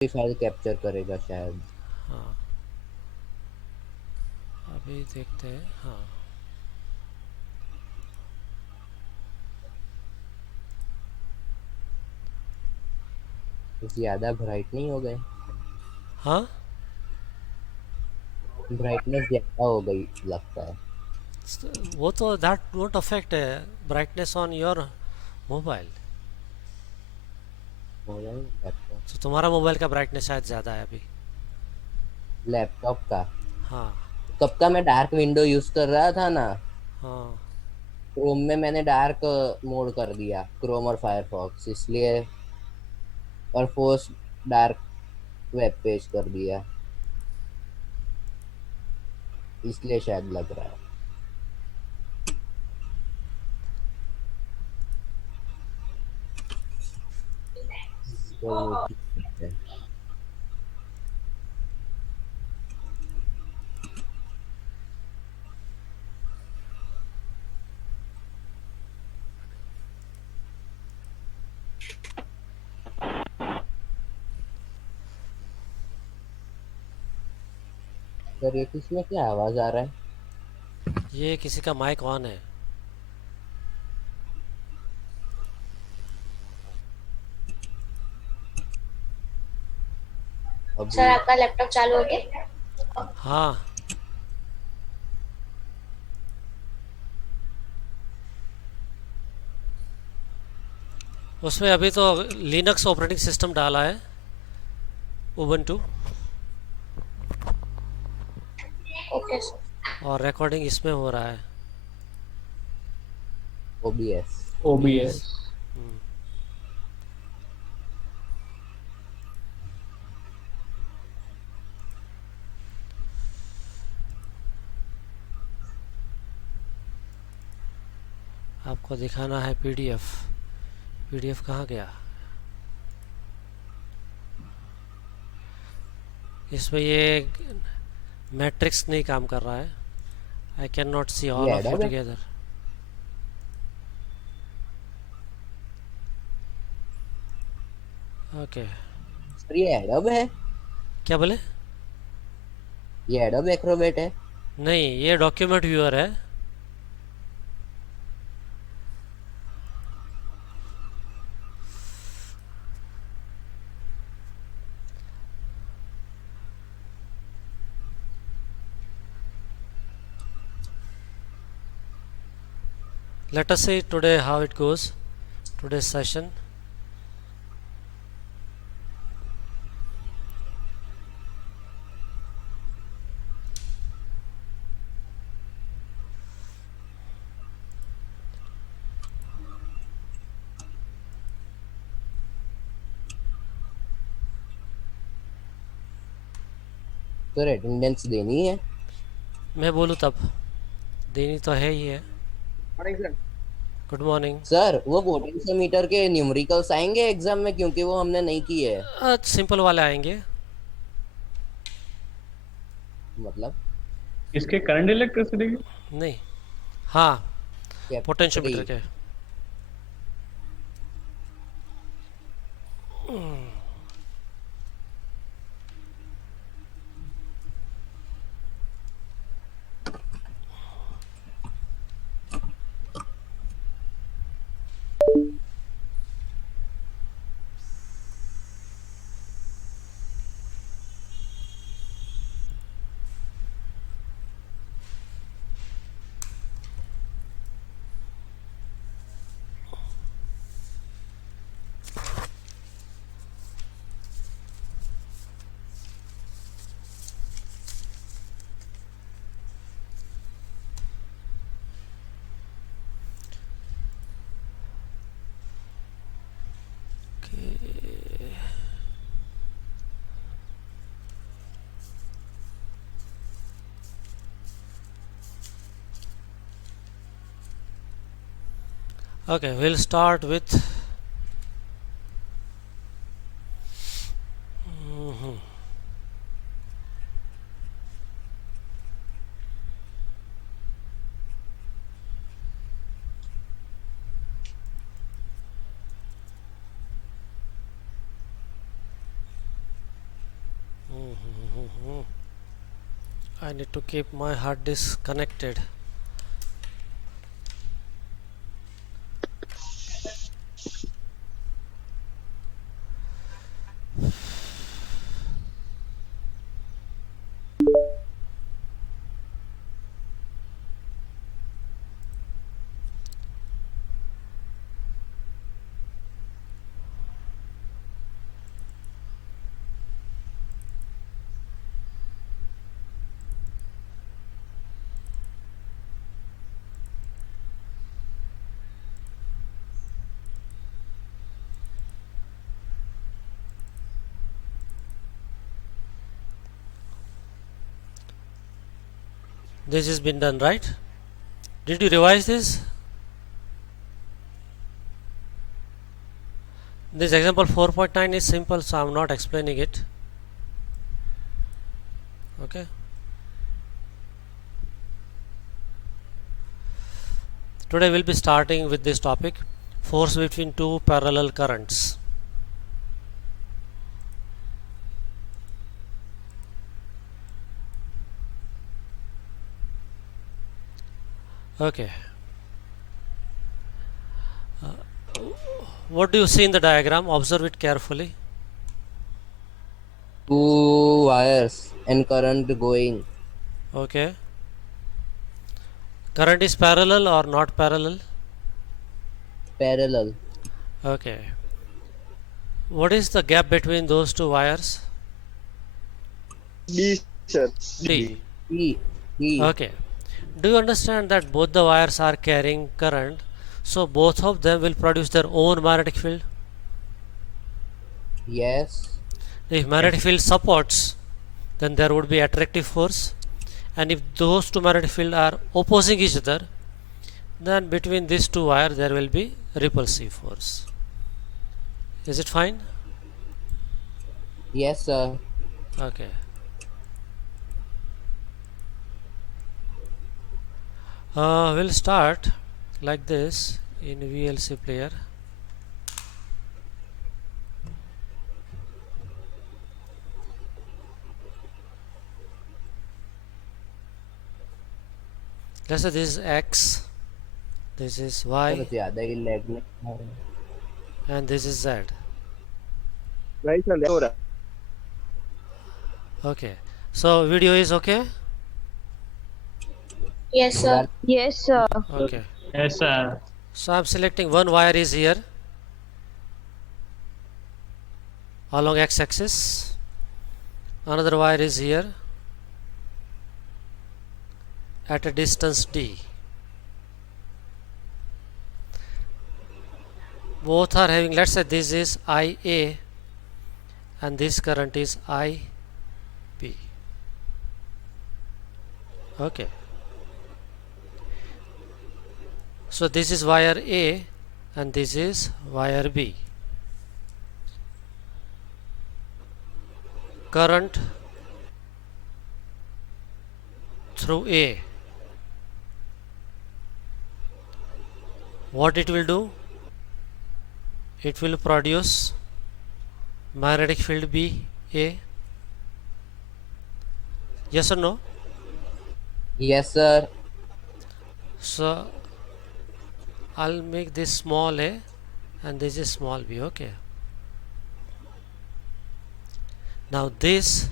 File capture करेगा शायद। हाँ, अभी देखते हैं। हाँ, ज्यादा ब्राइट नहीं हो गए? हाँ, ब्राइटनेस ज्यादा हो गई लगता है। वो तो that won't affect brightness on your mobile. हो गए लैपटॉप। तो तुम्हारा मोबाइल का ब्राइटनेस शायद ज़्यादा है अभी। लैपटॉप का। हाँ। कब का मैं डार्क विंडो यूज कर रहा था ना। हाँ, क्रोम में मैंने डार्क मोड कर दिया, क्रोम और फायरफॉक्स इसलिए। और फोर्स डार्क वेब पेज कर दिया, इसलिए शायद लग रहा है। सर ये किसमें क्या आवाज आ रहा है? ये किसी का माइक ऑन है। सर अभी आपका लैपटॉप चालू हो गया? हाँ, उसमें अभी तो लिनक्स ऑपरेटिंग सिस्टम डाला है, उबंटू। Okay sir. और रिकॉर्डिंग इसमें हो रहा है, ओबीएस। ओबीएस। ओबीएस। आपको दिखाना है पीडीएफ। पीडीएफ कहाँ गया? इसमें ये मैट्रिक्स नहीं काम कर रहा है। आई कैन नॉट सी ये ऑल ऑफ यू एडोब है? टुगेदर। ओके। सर ये एडोब है? क्या बोले? ये एडोब एक्रोबेट है? नहीं, ये डॉक्यूमेंट व्यूअर है। Let us see today how it goes. Today's session. Sir attendance देनी है? मैं बोलूँ तब देनी तो है ही है। Morning sir. Good morning. Sir वो पोटेंशियोमीटर के न्यूमेरिकल्स आएंगे एग्जाम में, क्योंकि वो हमने नहीं किए है। सिंपल वाले आएंगे। मतलब इसके करंट इलेक्ट्रिसिटी की। नहीं। हाँ, कैपेसिटी। पोटेंशियोमीटर के। Okay, we'll start with I need to keep my hard disk connected. This has been done, right? Did you revise this? This example 4.9 is simple, so I am not explaining it. Okay. Today we'll be starting with this topic, force between two parallel currents. Okay. What do you see in the diagram? Observe it carefully. Two wires and current going. Okay. Current is parallel or not parallel? Parallel. Okay. What is the gap between those two wires? D, sir. D. E. E. Okay. Do you understand that both the wires are carrying current? So both of them will produce their own magnetic field. Yes. If magnetic field supports, then there would be attractive force. And if those two magnetic fields are opposing each other, then between these two wires there will be repulsive force. Is it fine? Yes, sir. Okay. We'll start like this in VLC player. Let's say this is X, this is Y, बस ज़्यादा ही lag में and this is Z. Right, sir. Okay. So video is okay? Yes, sir. Yes, sir. Okay. Yes, sir. So I'm selecting one wire is here along x-axis, another wire is here at a distance d. Both are having, let's say this is IA and this current is IB. Okay. So this is wire A and this is wire B. Current through A. What it will do? It will produce magnetic field B A. Yes or no? Yes, sir. So I'll make this small a and this is small b. Okay. Now this,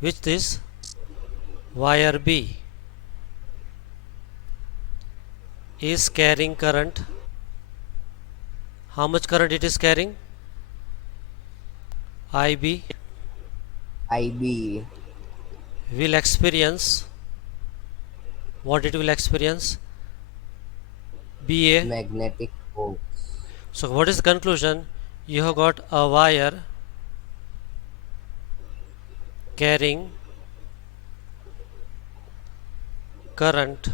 which this wire B is carrying current. How much current it is carrying? IB IB. will experience, what it will experience? BA. Magnetic force. So what is the conclusion? You have got a wire carrying current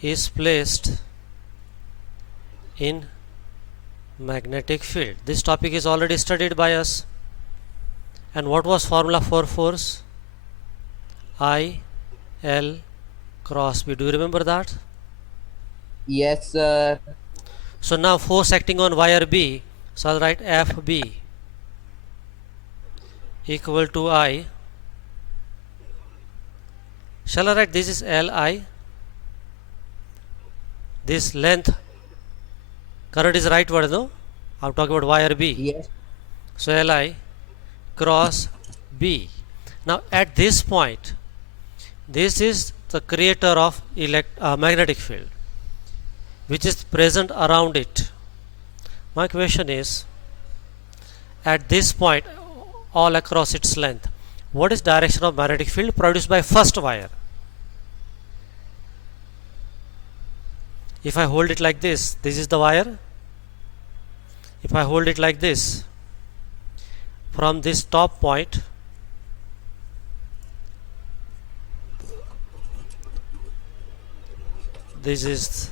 is placed in magnetic field. This topic is already studied by us. And what was formula for force? I L cross B. Do you remember that? Yes, sir. So now force acting on wire B, so I'll write FB equal to I. Shall I write this is Li? This length, current is right word, no? I'm talking about wire B. Yes. So Li cross B. Now at this point, this is the creator of magnetic field, which is present around it. My question is, at this point, all across its length, what is direction of magnetic field produced by first wire? If I hold it like this is the wire. If I hold it like this, from this top point, this is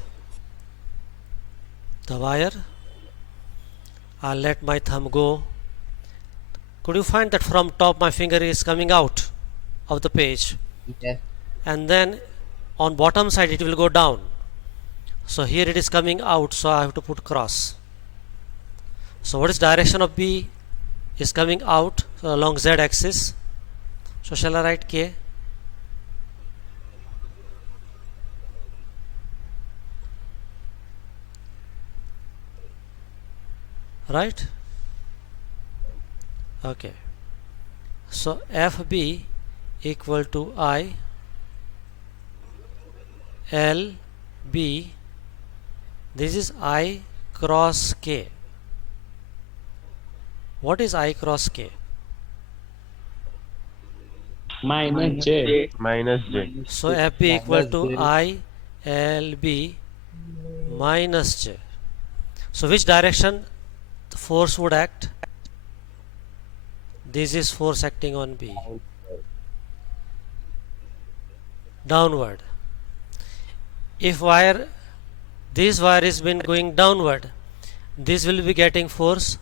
the wire. I'll let my thumb go. Could you find that from top my finger is coming out of the page, Yes. and then on bottom side it will go down. So here it is coming out, so I have to put cross. So what is direction of B? Is coming out along Z axis. So shall I write K? Right? Okay. So FB equal to I L B. This is I cross K. What is I cross K? Minus J. Minus J. So FB equal to J. I L B minus J. So which direction the force would act? This is force acting on B. Downward. If this wire is been going downward, this will be getting force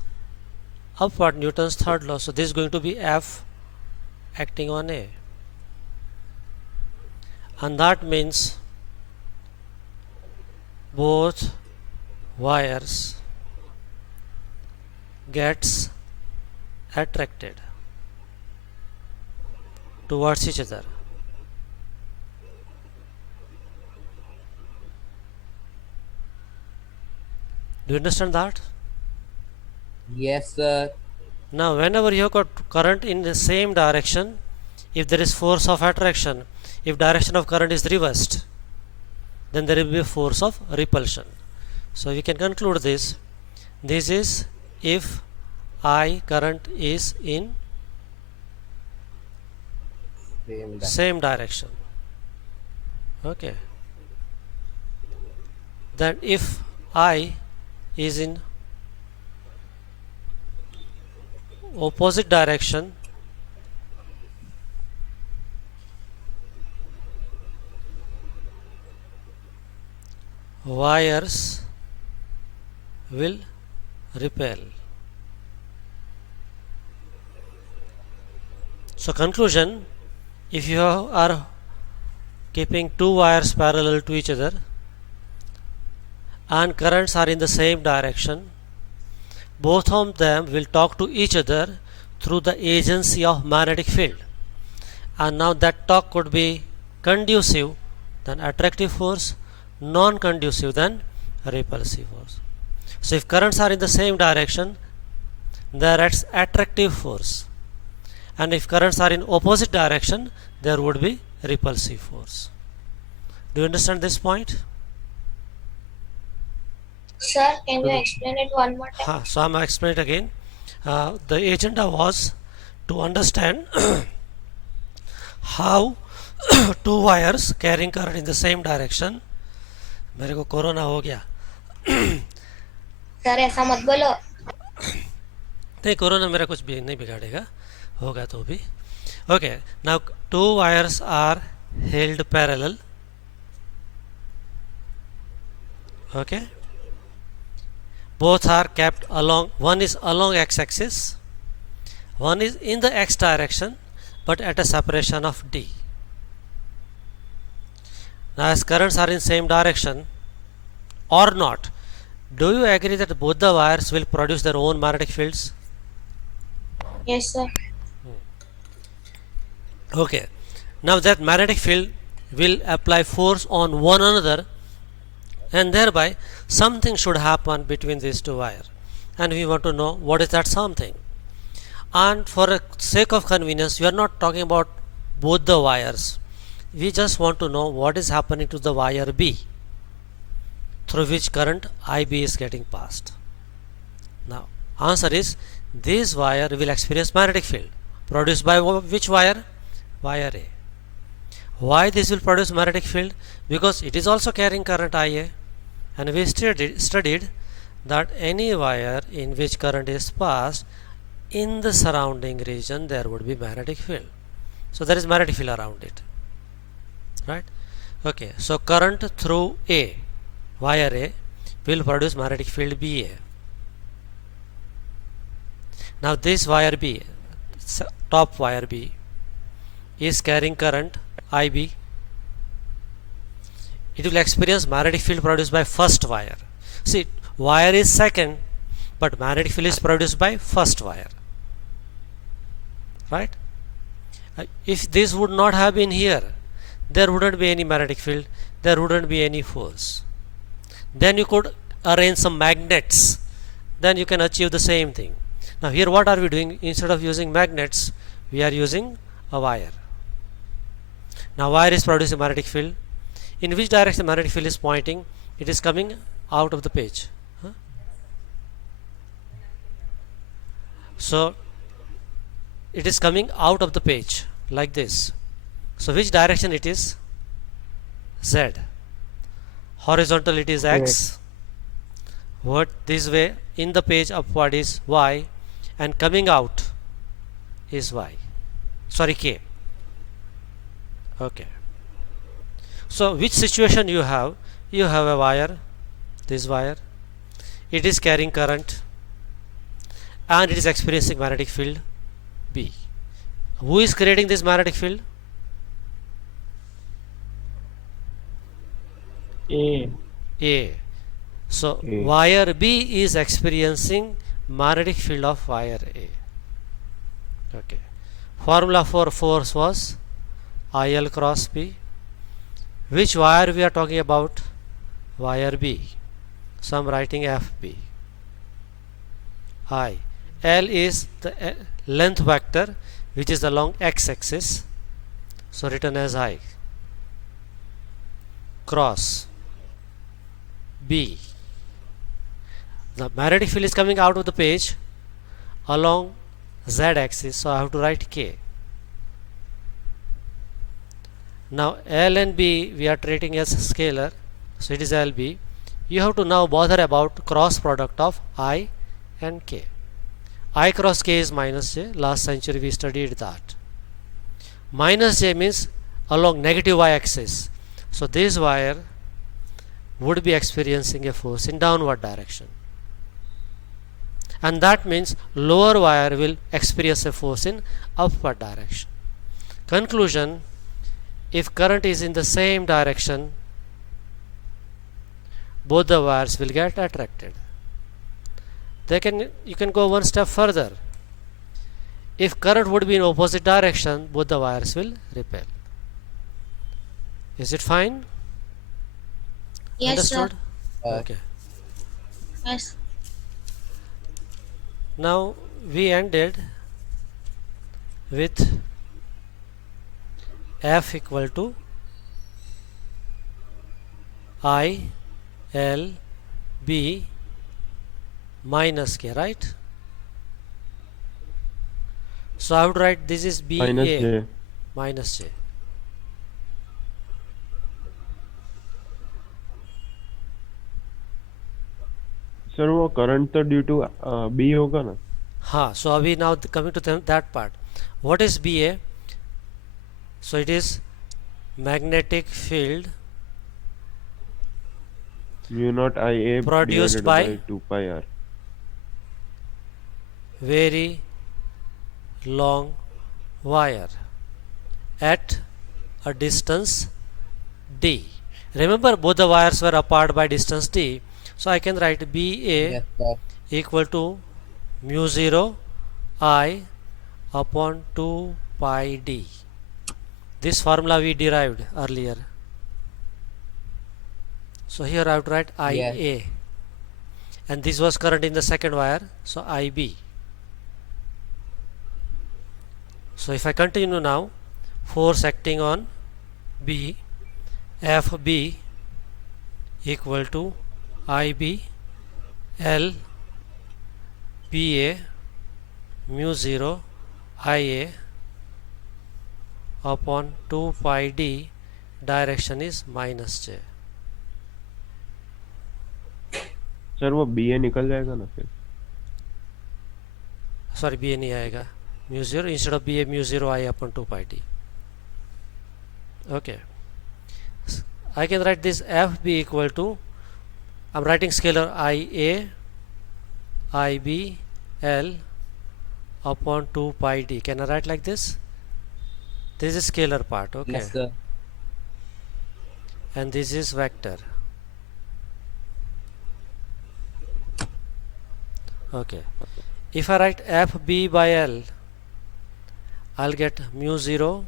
upward, Newton's third law. So this is going to be F acting on A, and that means both wires gets attracted towards each other. Do you understand that? Yes, sir. Now whenever you have got current in the same direction, if there is force of attraction, if direction of current is reversed, then there will be a force of repulsion. So we can conclude this. This is if I current is in same direction. Okay. Then if I is in opposite direction, wires will repel. So conclusion, if you are keeping two wires parallel to each other and currents are in the same direction, both of them will talk to each other through the agency of magnetic field, and now that talk could be conducive then attractive force, non-conducive then repulsive force. So if currents are in the same direction, there acts attractive force, and if currents are in opposite direction, there would be repulsive force. Do you understand this point? Sir, can you explain it one more time? So I'm explaining it again. The agenda was to understand how two wires carrying current in the same direction. मेरे को corona हो गया. Sir ऐसा मत बोलो. नहीं, corona मेरा कुछ भी नहीं बिगाड़ेगा, होगा तो भी. Okay, now two wires are held parallel. Okay, both are kept along, one is along x-axis, one is in the x direction but at a separation of d. Now as currents are in same direction or not, do you agree that both the wires will produce their own magnetic fields? Yes, sir. Okay, now that magnetic field will apply force on one another, and thereby something should happen between these two wires, and we want to know what is that something. And for the sake of convenience, we are not talking about both the wires, we just want to know what is happening to the wire B through which current IB is getting passed. Now answer is, this wire will experience magnetic field produced by which wire? Wire A. Why this will produce magnetic field? Because it is also carrying current IA, and we studied that any wire in which current is passed, in the surrounding region there would be magnetic field. So there is magnetic field around it, right? Okay, so current through A, wire A, will produce magnetic field BA. Now this wire B, top wire B, is carrying current IB. It will experience magnetic field produced by first wire. See, wire is second, but magnetic field is produced by first wire, right? If this would not have been here, there wouldn't be any magnetic field, there wouldn't be any force. Then you could arrange some magnets, then you can achieve the same thing. Now here what are we doing? Instead of using magnets, we are using a wire. Now wire is producing magnetic field. In which direction magnetic field is pointing? It is coming out of the page. So it is coming out of the page like this. So which direction it is? Z. Horizontal it is X. What this way in the page upward is Y, and coming out is Y. Sorry, K. Okay. So which situation you have? You have a wire, this wire, it is carrying current and it is experiencing magnetic field B. Who is creating this magnetic field? A. A. So A. wire B is experiencing magnetic field of wire A. Okay. Formula for force was IL cross B. Which wire we are talking about? Wire B. So I am writing FB. I. L is the length vector which is along x-axis, so written as I. Cross B. The magnetic field is coming out of the page along z-axis, so I have to write K. Now L and B we are treating as scalar, so it is LB. You have to now bother about cross product of I and K. I cross K is minus J. Last century we studied that. Minus J means along negative Y axis. So this wire would be experiencing a force in downward direction. And that means lower wire will experience a force in upward direction. Conclusion: if current is in the same direction, both the wires will get attracted. You can go one step further. If current would be in opposite direction, both the wires will repel. Is it fine? Yes, Understood? sir. Okay. Yes. Now we ended with F equal to I L B minus K, right? So I would write this is B minus A J. minus J. Sir वो current तो due to be होगा ना? हाँ, so अभी now coming to that part. What is BA? So it is magnetic field mu not I A Produced by 2 pi r. very long wire at a distance d. Remember both the wires were apart by distance d, so I can write BA Yes, sir. equal to mu 0 I upon 2 pi d. this formula we derived earlier. So here I have to write IA, Yes. and this was current in the second wire, so IB. So if I continue now, force acting on B, FB equal to IB L PA mu 0 IA upon 2 pi D, direction is minus J. Sir वो B ए निकल जाएगा ना फिर? Sorry, BA नहीं आएगा, mu 0 instead of BA mu 0 I upon 2 pi D. Okay, I can write this FB equal to, I'm writing scalar IA IB L upon 2 pi D. Can I write like this? This is scalar part, okay, Yes, sir. and this is vector. Okay, if I write FB by L, I'll get mu 0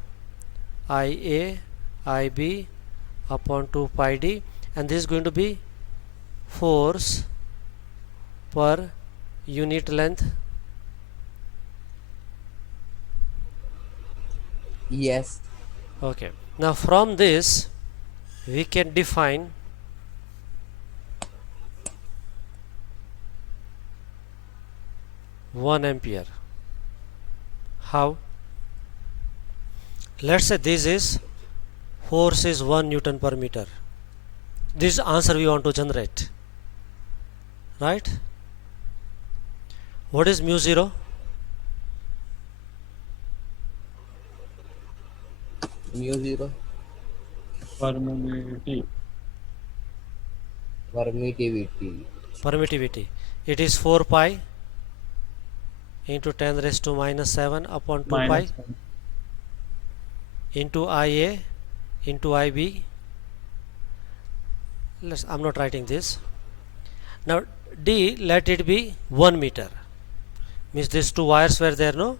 IA IB upon 2 pi D, and this is going to be force per unit length. Yes. Okay, now from this we can define one ampere. How? Let's say this is force is 1 Newton per meter. This is answer we want to generate, right? What is mu 0? Mu 0. Permeability. Permittivity. Permittivity. It is 4 pi into 10 raised to minus 7 upon 2 pi Minus 1. into IA into IB. I'm not writing this. Now D, let it be 1 meter. Means these two wires were there, no?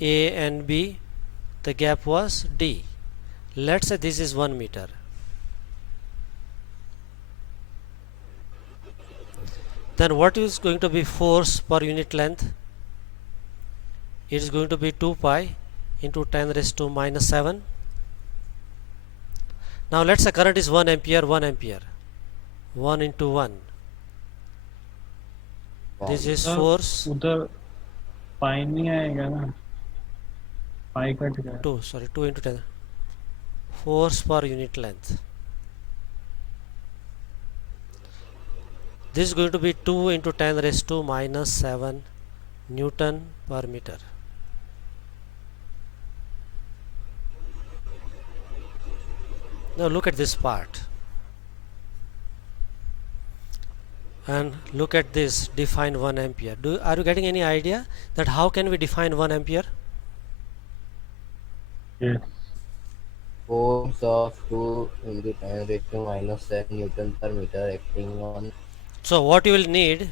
A and B, the gap was D. Let's say this is 1 meter. Then what is going to be force per unit length? It is going to be 2 pi into 10 raised to minus 7. Now let's say current is 1 ampere, 1 ampere. 1 into 1. This is sir, force उधर पाई नहीं आएगा ना, pi cut गया. 2, sorry, 2 into 10. Force per unit length. This is going to be 2 into 10 raised to minus 7 Newton per meter. Now look at this part and look at this, define 1 ampere. Are you getting any idea that how can we define 1 ampere? Yes. Force of 2 into 10 raised to minus 7 Newton per meter acting on So what you will need,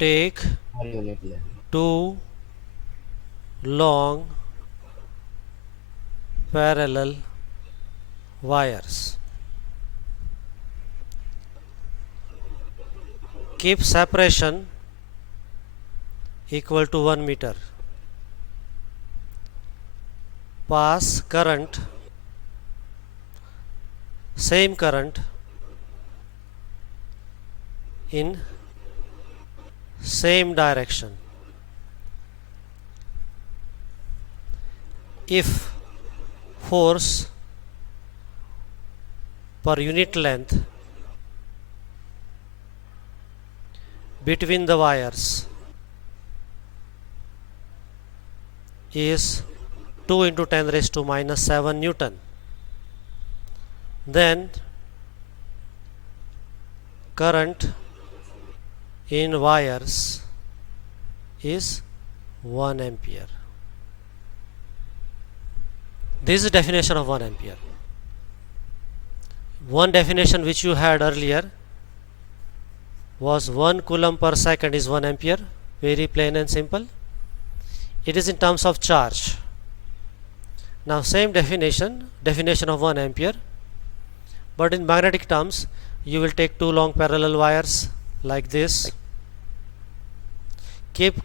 take per unit length. 2 long parallel wires. Keep separation equal to 1 meter. Pass current, same current in same direction. If force per unit length between the wires is 2 into 10 raised to minus 7 Newton, then current in wires is 1 ampere. This is the definition of 1 ampere. One definition which you had earlier was 1 coulomb per second is 1 ampere, very plain and simple. it is in terms of charge. Now same definition of 1 ampere, but in magnetic terms you will take two long parallel wires like this, keep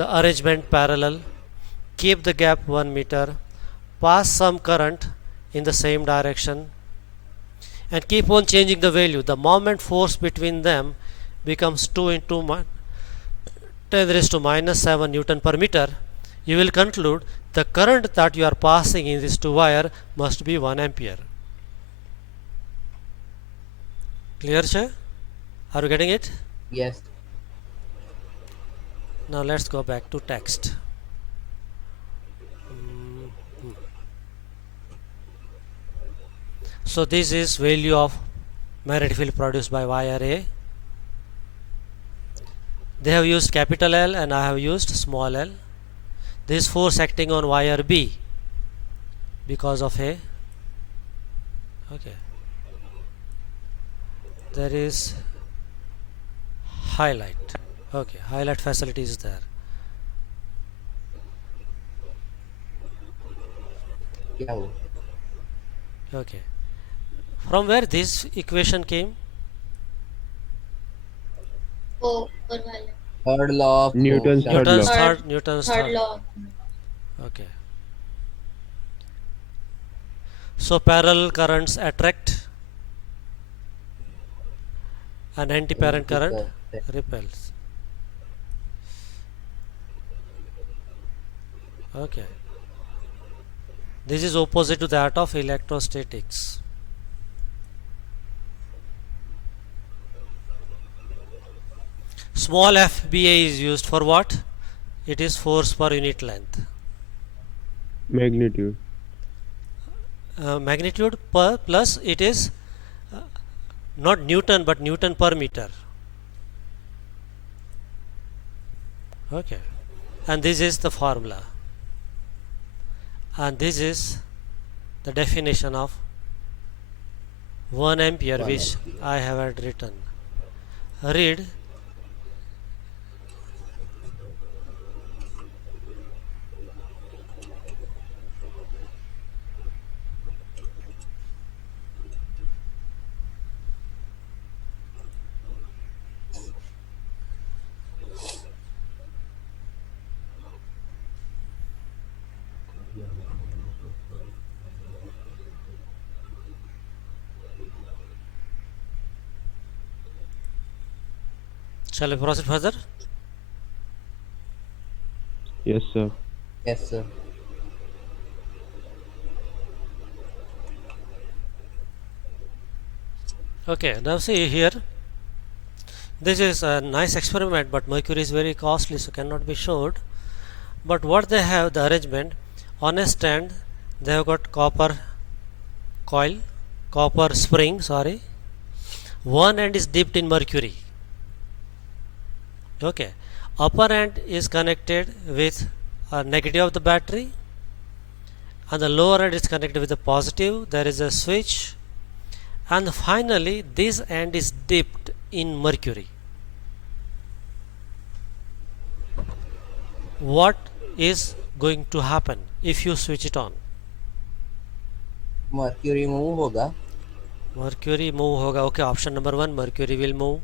the arrangement parallel, keep the gap 1 meter, pass some current in the same direction, and keep on changing the value. The moment force between them becomes 2 into 10 raised to minus 7 Newton per meter. You will conclude the current that you are passing in these two wire must be 1 ampere. Clear, sir? Are you getting it? Yes. Now let's go back to text. So this is value of magnetic field produced by wire A. They have used capital L and I have used small l. This force acting on wire B because of A. Okay. There is highlight. Okay, highlight facility is there. क्या हुआ? Okay. From where this equation came? Oh, ऊपर वाला. Third law of Newton's motion. third law. Newton's Third third. law. Okay. So parallel currents attract and anti-parent current repels. Okay. This is opposite to that of electrostatics. Small FBA is used for what? It is force per unit length. Magnitude. Magnitude per plus it is not Newton but Newton per meter. Okay. And this is the formula. And this is the definition of 1 ampere 1 which ampere. I have had written. Read. Shall we proceed further? Yes, sir. Yes, sir. Okay, now see here. This is a nice experiment, but mercury is very costly, so cannot be showed. But what they have, the arrangement, on a stand, they have got copper coil, copper spring, sorry. One end is dipped in mercury. Okay, upper end is connected with a negative of the battery, and the lower end is connected with the positive. There is a switch, and finally this end is dipped in mercury. What is going to happen if you switch it on? Mercury move होगा. Mercury move होगा. Okay, option number 1, mercury will move.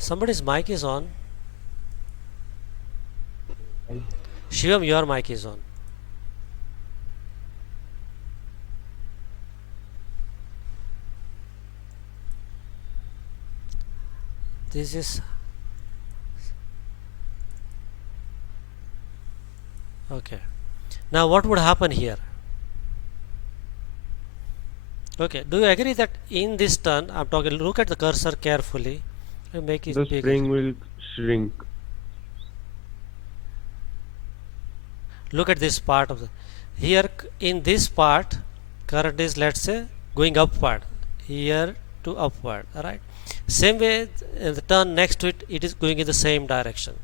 Somebody's mic is on. Shivam, your mic is on. This is okay. Now what would happen here? Okay, do you agree that in this turn, I'm talking, look at the cursor carefully and make it The bigger. spring will shrink. Look at this part of the here in this part current is, let's say, going upward here to upward. All right, same way in the turn next to it, it is going in the same direction.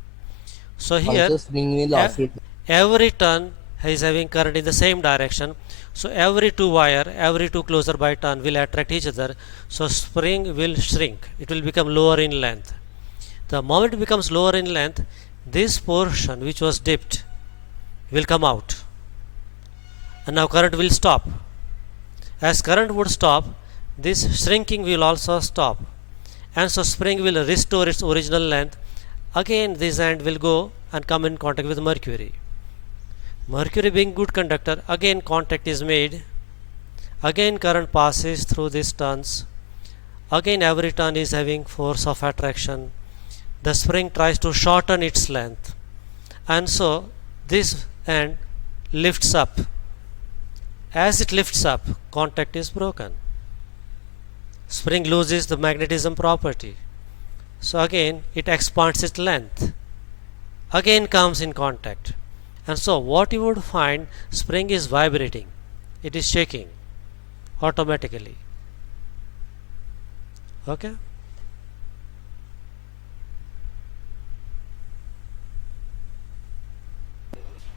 So here Also spring will Yeah. oscillate. every turn is having current in the same direction, So every two wire, every two closer by turn will attract each other. So spring will shrink. It will become lower in length. The moment it becomes lower in length, this portion which was dipped will come out, and now current will stop. As current would stop, this shrinking will also stop, and so spring will restore its original length. Again this end will go and come in contact with mercury. Mercury being good conductor, again contact is made, again current passes through these turns, again every turn is having force of attraction. The spring tries to shorten its length, and so this end lifts up. As it lifts up, contact is broken. Spring loses the magnetism property. So again it expands its length, again comes in contact, and so what you would find, spring is vibrating, it is shaking automatically. Okay.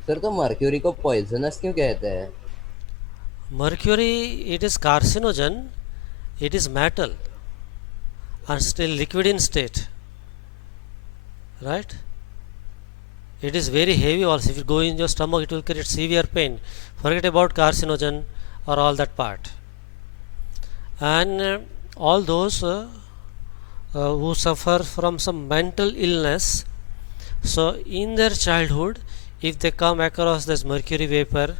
Sir तो mercury को poisonous क्यों कहते हैं? Mercury, it is carcinogen, it is metal and still liquid in state, right? It is very heavy also. If you go in your stomach, it will create severe pain. Forget about carcinogen or all that part. And all those who suffer from some mental illness, so in their childhood, if they come across this mercury vapor,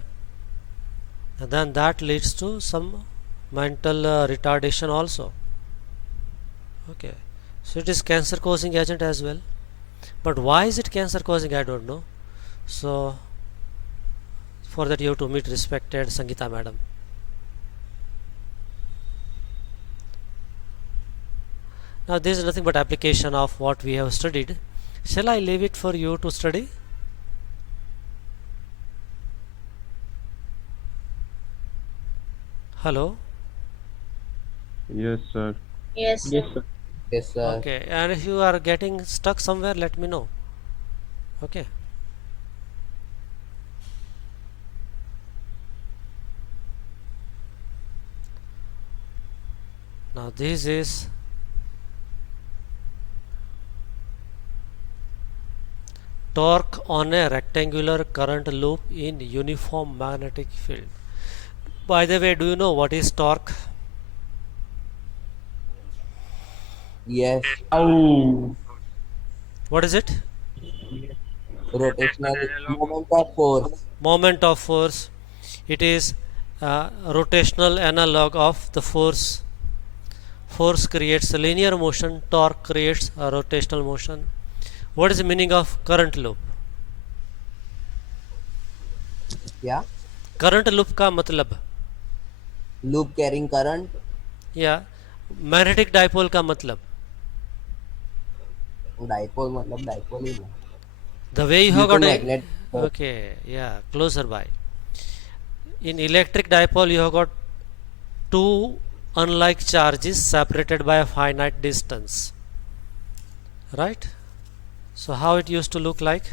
then that leads to some mental retardation also. Okay, so it is cancer causing agent as well. But why is it cancer causing, I don't know. So for that you have to meet respected Sangeeta madam. Now this is nothing but application of what we have studied. Shall I leave it for you to study? Hello? Yes, sir. Yes, sir. Yes, sir. Yes, sir. Okay, and if you are getting stuck somewhere, let me know. Okay. Now this is torque on a rectangular current loop in uniform magnetic field. By the way, do you know what is torque? Yes, Oh, What is it? rotational moment of force. Moment of force. It is rotational analog of the force. Force creates a linear motion, torque creates a rotational motion. What is the meaning of current loop? क्या? Current loop का मतलब, Loop carrying current. या magnetic dipole का मतलब, Dipole मतलब dipole ही ना. the way you Due have to got a, magnet. okay, yeah, closer by. In electric dipole you have got two unlike charges separated by a finite distance, right? So how it used to look like?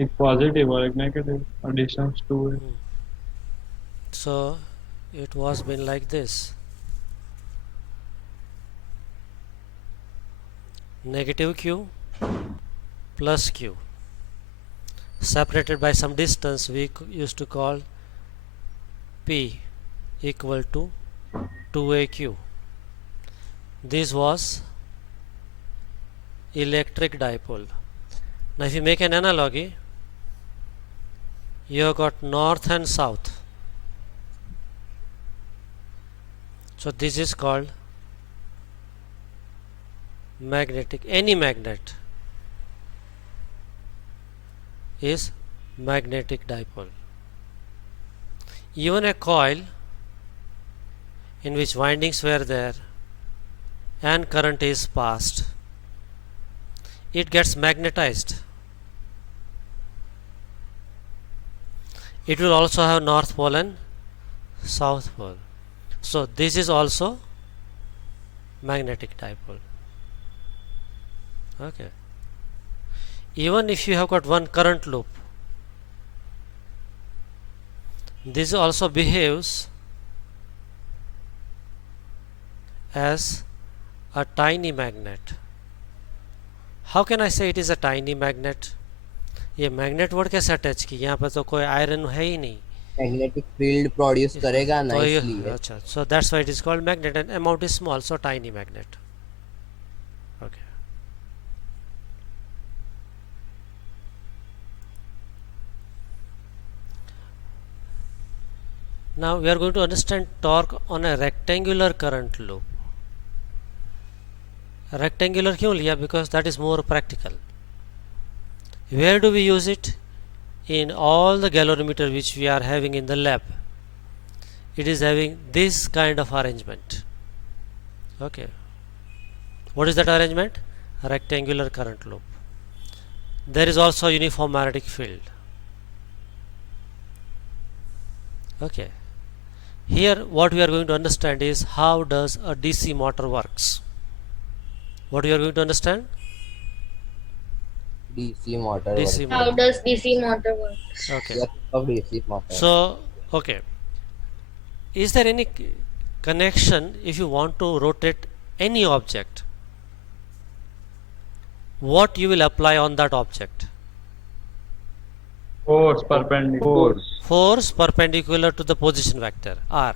एक positive और एक negative और distance 2 है. So it was been like this. Negative Q plus Q separated by some distance we used to call P equal to 2AQ. This was electric dipole. Now if you make an analogy, you have got north and south. So this is called magnetic. Any magnet is magnetic dipole. Even a coil in which windings were there and current is passed, it gets magnetized. It will also have north pole and south pole. So this is also magnetic dipole. Okay. even if you have got one current loop, this also behaves as a tiny magnet. How can I say it is a tiny magnet? ये magnet word कैसे attach की, यहाँ पर तो कोई iron है ही नहीं, magnetic field produce करेगा ना, तो ये इसलिए। अच्छा, so that's why it is called magnet and amount is small, so tiny magnet. Okay. Now we are going to understand torque on a rectangular current loop. Rectangular क्यों लिया? Because that is more practical. Where do we use it? In all the galvanometer which we are having in the lab, it is having this kind of arrangement. Okay. What is that arrangement? A rectangular current loop. There is also uniform magnetic field. Okay. Here what we are going to understand is how does a DC motor works. What we are going to understand? DC motor DC works. How motor. does DC motor work? Okay. Yes, of DC motor. So, okay. Is there any connection if you want to rotate any object? What you will apply on that object? Force perpendicular. Force perpendicular to the position vector R.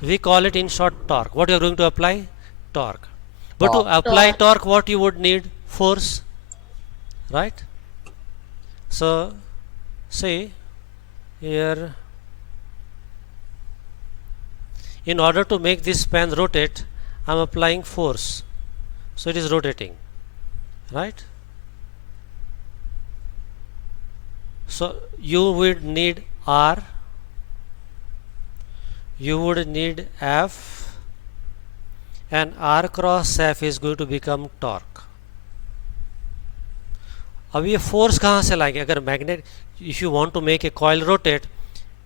We call it in short torque. What you are going to apply? Torque. But to apply torque, what you would need? Force. Right? So, see here, in order to make this span rotate, I am applying force, so it is rotating, right? So you would need R, you would need F, and R cross F is going to become torque. अब ये force कहाँ से लाएंगे? अगर magnet, if you want to make a coil rotate,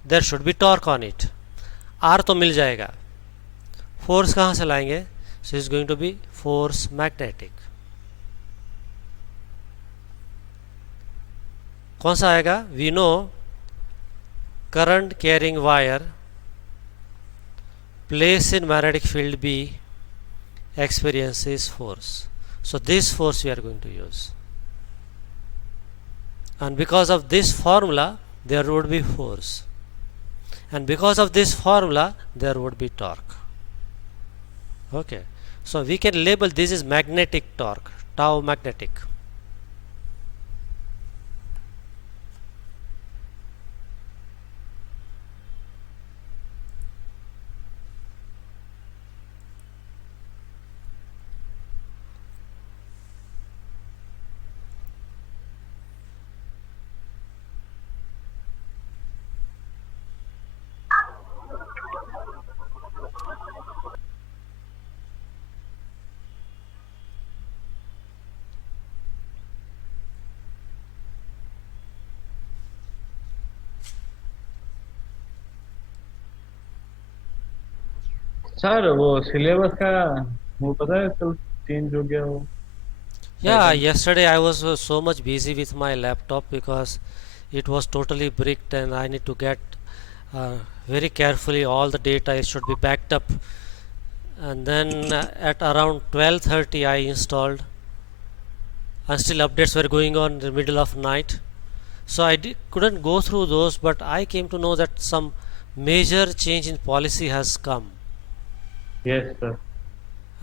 there should be torque on it. आर तो मिल जाएगा, फोर्स कहाँ से लाएंगे? So is going to be force magnetic. कौन सा आएगा? We know current carrying wire place in magnetic field B experiences force. So this force we are going to use. And because of this formula there would be force, and because of this formula there would be torque. Okay, so we can label this is magnetic torque, tau magnetic. Sir वो syllabus का वो पता है कल change हो गया वो. Yeah, yesterday I was so much busy with my laptop because it was totally bricked and I need to get very carefully all the data. It should be backed up, and then at around 12:30 I installed, and still updates were going on in the middle of night, so I couldn't go through those, but I came to know that some major change in policy has come. Yes sir.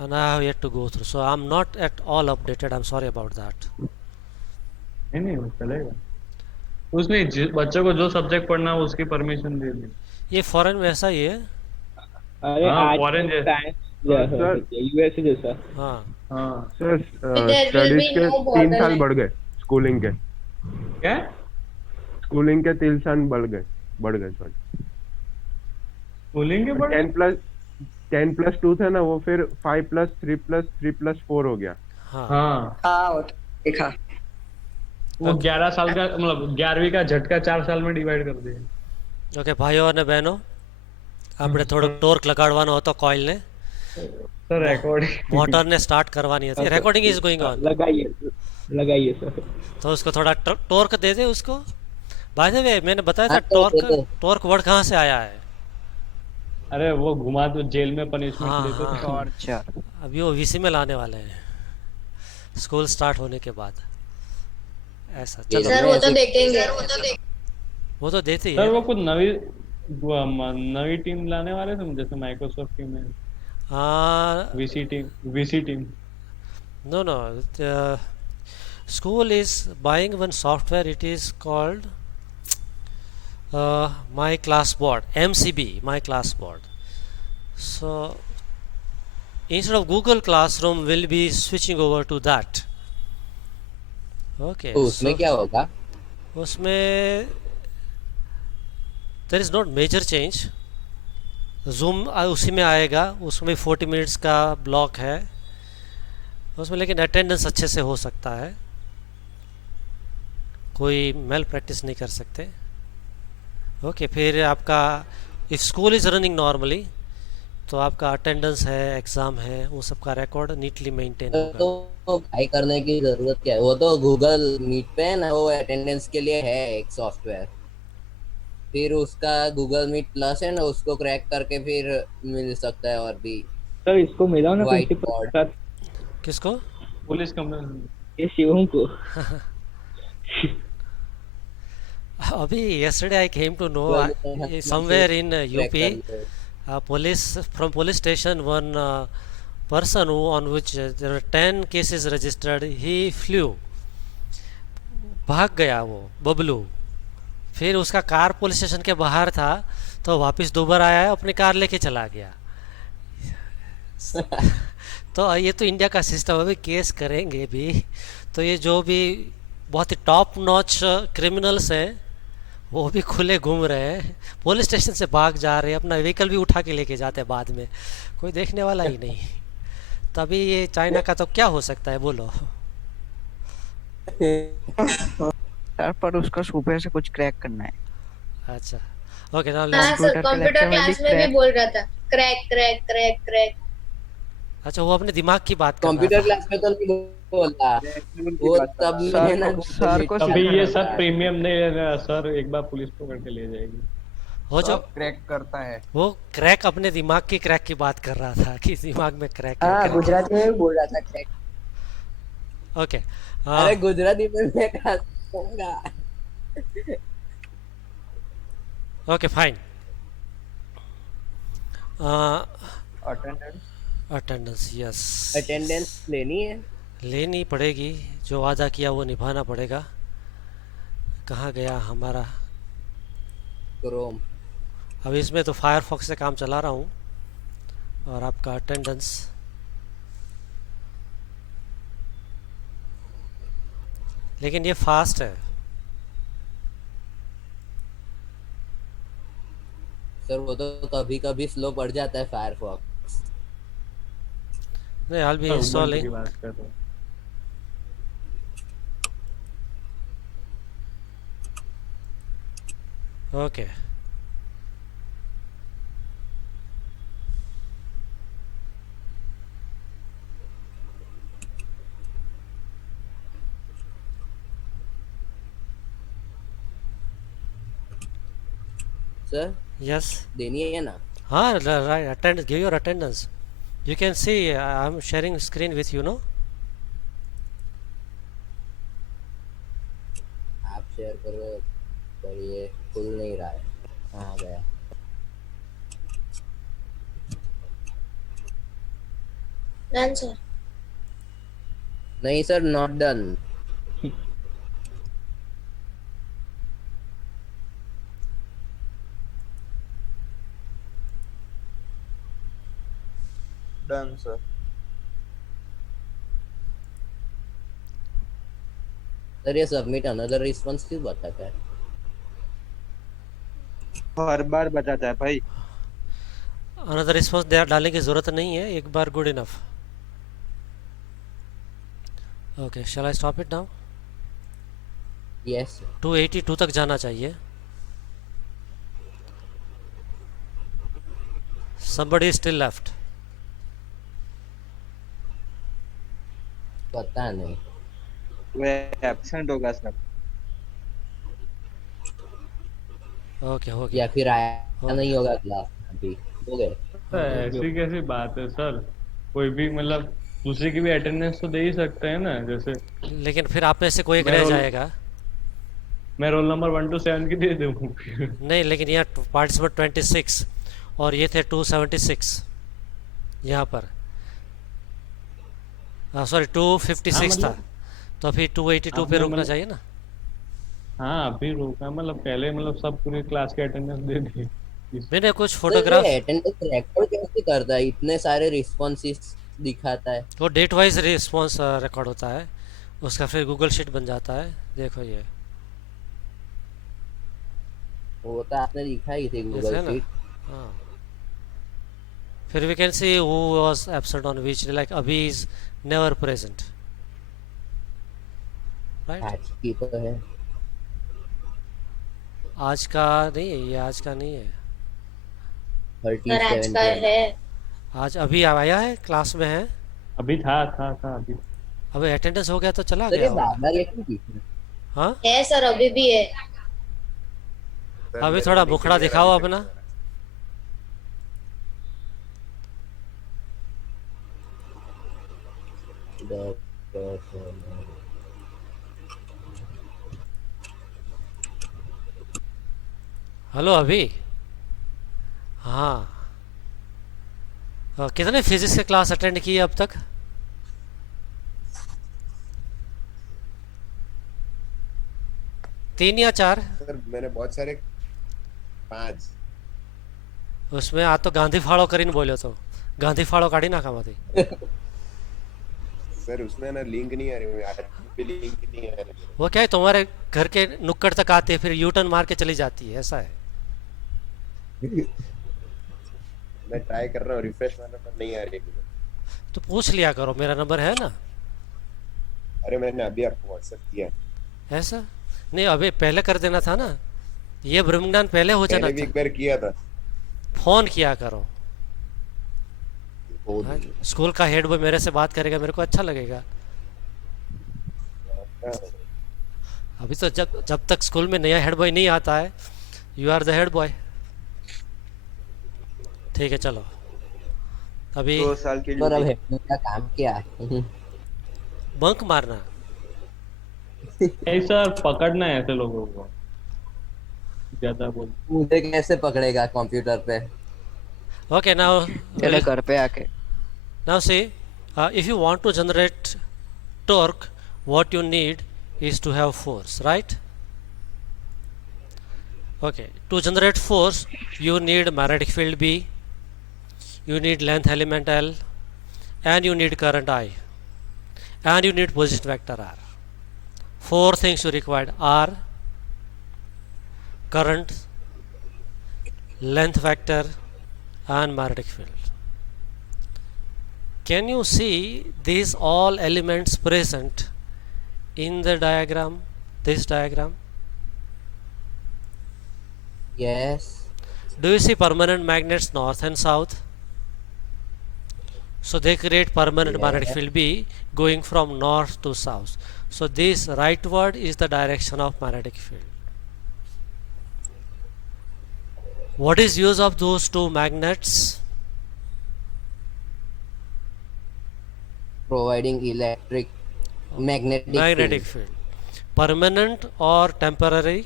And I have yet to go through, so I'm not at all updated. I'm sorry about that. नहीं नहीं वो चलेगा. उसमें बच्चों को जो subject पढ़ना है उसकी परमिशन दे दी. ये फॉरेन में ऐसा ही है. अरे हाँ, आज foreign जैसा. जैसा यूएसए जैसा. हाँ. हाँ. Sir There will studies be के no 3 साल borderline. बढ़ गए. स्कूलिंग के क्या? स्कूलिंग के 3 साल बढ़ गए सॉरी. स्कूलिंग के पढ़. 10+2 था ना, वो फिर 5+3+3+4 हो गया. हाँ. हाँ. हाँ देखा. वो 11 साल का मतलब 11वीं का झटका 4 साल में डिवाइड कर दिया. ઓકે ભાઈઓ અને બહેનો, આપણે થોડુંક ટોર્ક લગાડવાનો હતો કોઇલને, सर रिकॉर्डिंग મોટરને સ્ટાર્ટ કરવાની હતી. Recording is going on. लगाइए. लगाइए सर। तो उसको थोड़ा टॉर्क दे दे उसको। बाय द वे मैंने बताया था हाँ तो टॉर्क, दे दो। टॉर्क वर्ड कहाँ से आया है? अरे वो घुमा तो जेल में पनिशमेंट हाँ देते थे। हाँ, टॉर्चर। अभी वो वीसी में लाने वाले हैं स्कूल स्टार्ट होने के बाद। ऐसा जेल चलो, सर में वो तो ऐसे देखेंगे। वो तो देते ही सर है। वो कुछ नवी टीम लाने वाले थे जैसे माइक्रोसॉफ्ट टीम है, VC team. No no, school is buying one software, it is called my class board, mcb, my class board. So instead of Google Classroom we'll be switching over to that. Okay, तो उसमें so क्या होगा? उसमें there is not major change. Zoom उसी में आएगा, उसमें 40 minutes का ब्लॉक है उसमें, लेकिन अटेंडेंस अच्छे से हो सकता है, कोई मेल प्रैक्टिस नहीं कर सकते। ओके, फिर आपका if school is running normally तो आपका अटेंडेंस है, एग्ज़ाम है, वो सब का रिकॉर्ड नीटली मेंटेन होगा। तो भाई करने की जरूरत क्या है? वो तो गूगल मीट पे है ना, वो अटेंडेंस के लिए है एक सॉफ्टवेयर। फिर उसका गूगल मीट प्लस है ना, उसको क्रैक करके फिर मिल सकता है और भी सर इसको मिलाओ ना व्हाइट प्रिंसिपल बोर्ड। के साथ, किसको? Police complain. ये शिवम को। अभी yesterday I came to know somewhere in UP, police from police station, one person who on which there were 10 cases registered, he flew, भाग गया वो बबलू। फिर उसका कार पुलिस स्टेशन के बाहर था तो वापस दोबारा आया, अपनी कार लेके चला गया। तो ये तो इंडिया का सिस्टम, अभी केस करेंगे भी तो ये जो भी बहुत ही टॉप नॉच क्रिमिनल्स हैं वो भी खुले घूम रहे हैं, पुलिस स्टेशन से भाग जा रहे हैं, अपना व्हीकल भी उठा के लेके जाते हैं बाद में, कोई देखने वाला ही नहीं। तभी ये चाइना का तो क्या हो सकता है बोलो? सर पर उसका सुबह से कुछ क्रैक करना है। अच्छा, ओके नाउ हाँ सर, कंप्यूटर कंप्यूटर के क्लास लेक्चर में में भी बोल रहा था क्रैक क्रैक क्रैक क्रैक। अच्छा, वो अपने दिमाग की बात कर रहा कंप्यूटर था। क्लास में तो नहीं बोला वो, तब मैंने ना सर को अभी ये सिखाना सब प्रीमियम नहीं लेना सर, एक बार पुलिस पकड़ के ले जाएगी। हो जो क्रैक करता है। वो क्रैक अपने दिमाग की क्रैक की बात कर रहा था कि दिमाग में क्रैक है, हाँ क्रैक है। गुजराती में भी बोल रहा था क्रैक। ओके, अरे गुजराती में मैं कहा दूंगा। Okay fine. Attendance. Attendance, yes, attendance लेनी है। लेनी पड़ेगी, जो वादा किया वो निभाना पड़ेगा। कहाँ गया हमारा? क्रोम। अभी इसमें तो फायरफॉक्स से काम चला रहा हूँ और आपका अटेंडेंस लेकिन ये फास्ट है। सर वो तो कभी कभी स्लो पड़ जाता है फायरफॉक्स। नहीं, I'll be Ubuntu की installing. बात कर रहा हूँ। ओके, सर यस, देनी है ना? हाँ right, attend, give your attendance. You can see I'm sharing screen with you, no? आप शेयर करो, पर ये खुल नहीं रहा है। हाँ गया। Done sir. नहीं sir, not done. Done sir. Sir ये सबमिट अनदर रिस्पांस क्यों बताता है? हर बार बताता है भाई। अनदर रिस्पॉन्स डालने की ज़रूरत नहीं है, एक बार good enough. Okay, shall I stop it now? Yes. 282 तक जाना चाहिए। somebody is still left. पता नहीं। वो एब्सेंट होगा सर। ओके हो या गया फिर आया नहीं होगा क्लास अभी, हो गए। तो ऐसी कैसी बात है सर, कोई भी मतलब दूसरे की भी अटेंडेंस तो दे ही सकते हैं ना। जैसे लेकिन फिर आप में से कोई एक मैं रह रोल जाएगा। मैं रोल नंबर 1 to 7 की दे दूँ। नहीं, लेकिन यहाँ पार्टिसिपेंट 26 और ये थे 276 यहाँ पर, सॉरी हाँ 256 था, मतलब तो फिर 282 पे आपने रुकना मतलब चाहिए ना। हाँ अभी रोका, मतलब पहले मतलब सब पूरी क्लास की अटेंडेंस दे दी। मैंने कुछ तो ये फोटोग्राफ, अटेंडेंस रिकॉर्ड कैसे करता है, इतने सारे रिस्पॉन्सेस दिखाता है। वो डेट वाइज रिस्पॉन्स रिकॉर्ड होता है, उसका फिर गूगल शीट बन जाता है। देखो वो तो आपने दिखाई थी ये गूगल है ना। शीट। हाँ, फिर we can see who was absent on which, like अभी इज नेवर प्रेजेंट, राइट। आज की तो है। आज का नहीं है ये, आज का नहीं है। सर आज 37 का 12। है। आज अभी आया है, क्लास में है। अभी था अभी। अब अटेंडेंस हो गया तो चला तो गया ये होगा। बार बार ये क्यों दिख रहा है? हाँ, है सर, अभी भी है। अभी थोड़ा मुखड़ा दिखाओ अपना। हेलो अभी। हाँ, कितने फिजिक्स के क्लास अटेंड किए अब तक? तीन या चार? सर मैंने बहुत सारे 5। उसमें आ तो गांधी फाड़ो करीन बोलो तो गांधी फाड़ो काढ़ी ना खाती। सर उसमें ना लिंक नहीं आ रही, आज भी लिंक नहीं आ रही। वो क्या है, तुम्हारे घर के नुक्कड़ तक आती है, फिर यू टर्न मार के चली जाती है, ऐसा है। मैं ट्राई कर रहा हूँ रिफ्रेश मारने पर नहीं आ रही। तो पूछ लिया करो, मेरा नंबर है ना। अरे मैंने अभी आपको व्हाट्सएप किया। ऐसा नहीं, अभी पहले कर देना था ना, ये ब्रह्मज्ञान पहले हो जाना पहले भी था। एक बार किया था। फोन किया करो। हो हाँ, स्कूल का हेड बॉय मेरे से बात करेगा, मेरे को अच्छा लगेगा। अभी तो जब जब तक स्कूल में नया हेड बॉय नहीं आता है, you are the head boy. ठीक है, चलो अभी 2 साल की पर अब ड्यूटी। हेडमेट का काम क्या है? बंक मारना। ऐसा पकड़ना है ऐसे लोगों को, ज्यादा बोल। मुझे कैसे पकड़ेगा कंप्यूटर पे? Okay, now चलो घर पे आके। now see, if you want to generate torque, what you need is to have force, right? Okay, to generate force, you need magnetic field B, you need length element L, and you need current I, and you need position vector R. 4 things you required: R, current, length vector, and magnetic field. Can you see these all elements present in the diagram, this diagram? Yes. Do you see permanent magnets north and south? So they create permanent magnetic field B going from north to south. So this rightward is the direction of magnetic field. What is use of those two magnets? Providing electric Magnetic field. Permanent or temporary?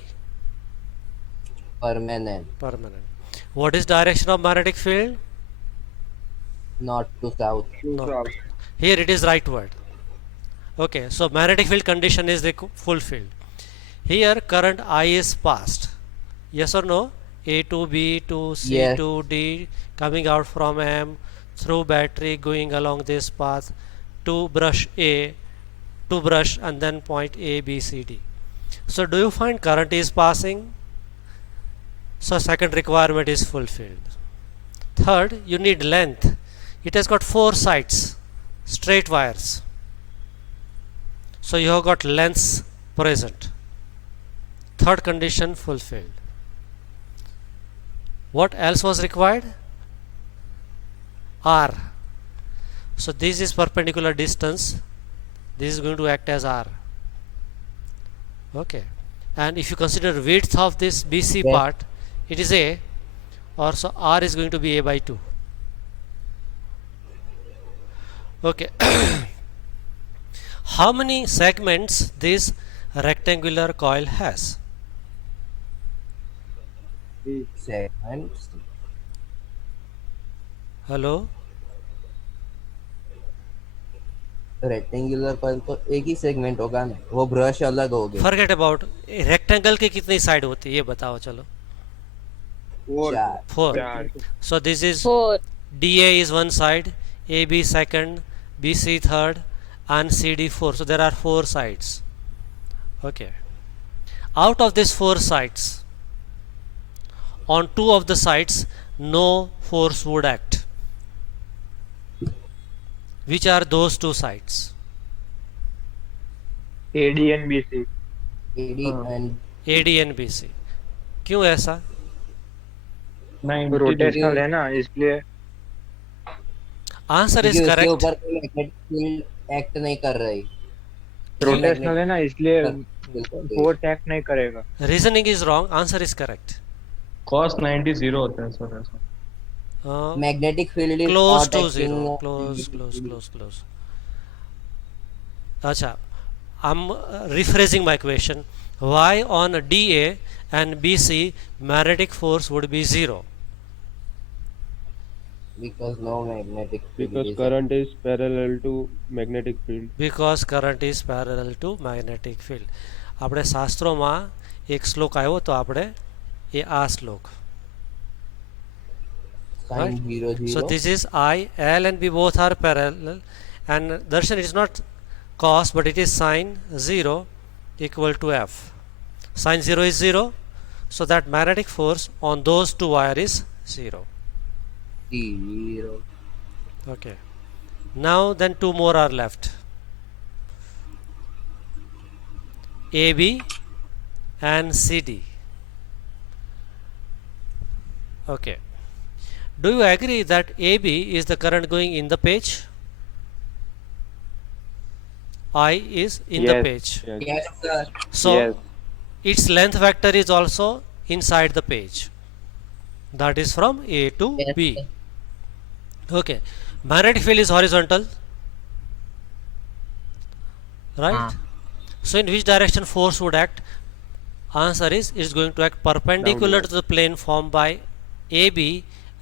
Permanent. Permanent. What is direction of magnetic field? North to south. No. Here it is rightward. Okay, so magnetic field condition is the fulfilled. Here current I is passed. Yes or no? A to B to C Yes. to D, coming out from M through battery, going along this path to brush A, to brush and then point A, B, C, D. So do you find current is passing? So second requirement is fulfilled. Third, you need length. It has got 4 sides, straight wires. So you have got lengths present. Third condition fulfilled. What else was required? R. So this is perpendicular distance. This is going to act as R. Okay, and if you consider width of this BC Yes. part, it is A, or so R is going to be A by 2. Okay. How many segments this rectangular coil has? segments. Hello? Rectangular coil तो एक ही segment होगा ना, वो brush अलग हो गए। Forget about rectangle के कितनी साइड होती है ये बताओ चलो। चार। 4. चार। So this is 4. DA is one side, AB second, BC third, and CD 4. So there are 4 sides. Okay. Out of these 4 sides, on 2 of the sides, no force would act. Which are those 2 sides? AD and BC. AD and AD and BC. क्यों ऐसा? 90 rotational है ना इसलिए। Answer is उसके correct. ऊपर कोई magnetic field act नहीं कर रही। रोटेशनल है ना इसलिए बिल्कुल। फोर्स एक्ट नहीं करेगा। Reasoning is wrong. Answer is correct. cos 90 0 होता है सर ऐसा। Magnetic field is Close not to acting. 0. Close. अच्छा, I'm rephrasing my question. Why on DA and BC magnetic force would be 0? Because no magnetic field Because is current is parallel to magnetic field. Because current is parallel to magnetic field. આપણે શાસ્ત્રોમાં એક શ્લોક આવ્યો તો આપણે એ આ શ્લોક. sin Right? 0 0. So this is I, L and B both are parallel, and Darshan it is not cos but it is sin 0 equal to F. Sin 0 is 0, so that magnetic force on those 2 wire is 0. 0. Okay. Now then 2 more are left. AB and CD. Okay. Do you agree that AB is the current going in the page? I is in the Yes. page. Yes. Yes sir. So Yes. its length vector is also inside the page. That is from A to Yes, B. sir. Okay. Magnetic field is horizontal. Right? So in which direction force would act? Answer is it is going to act perpendicular to the plane formed by AB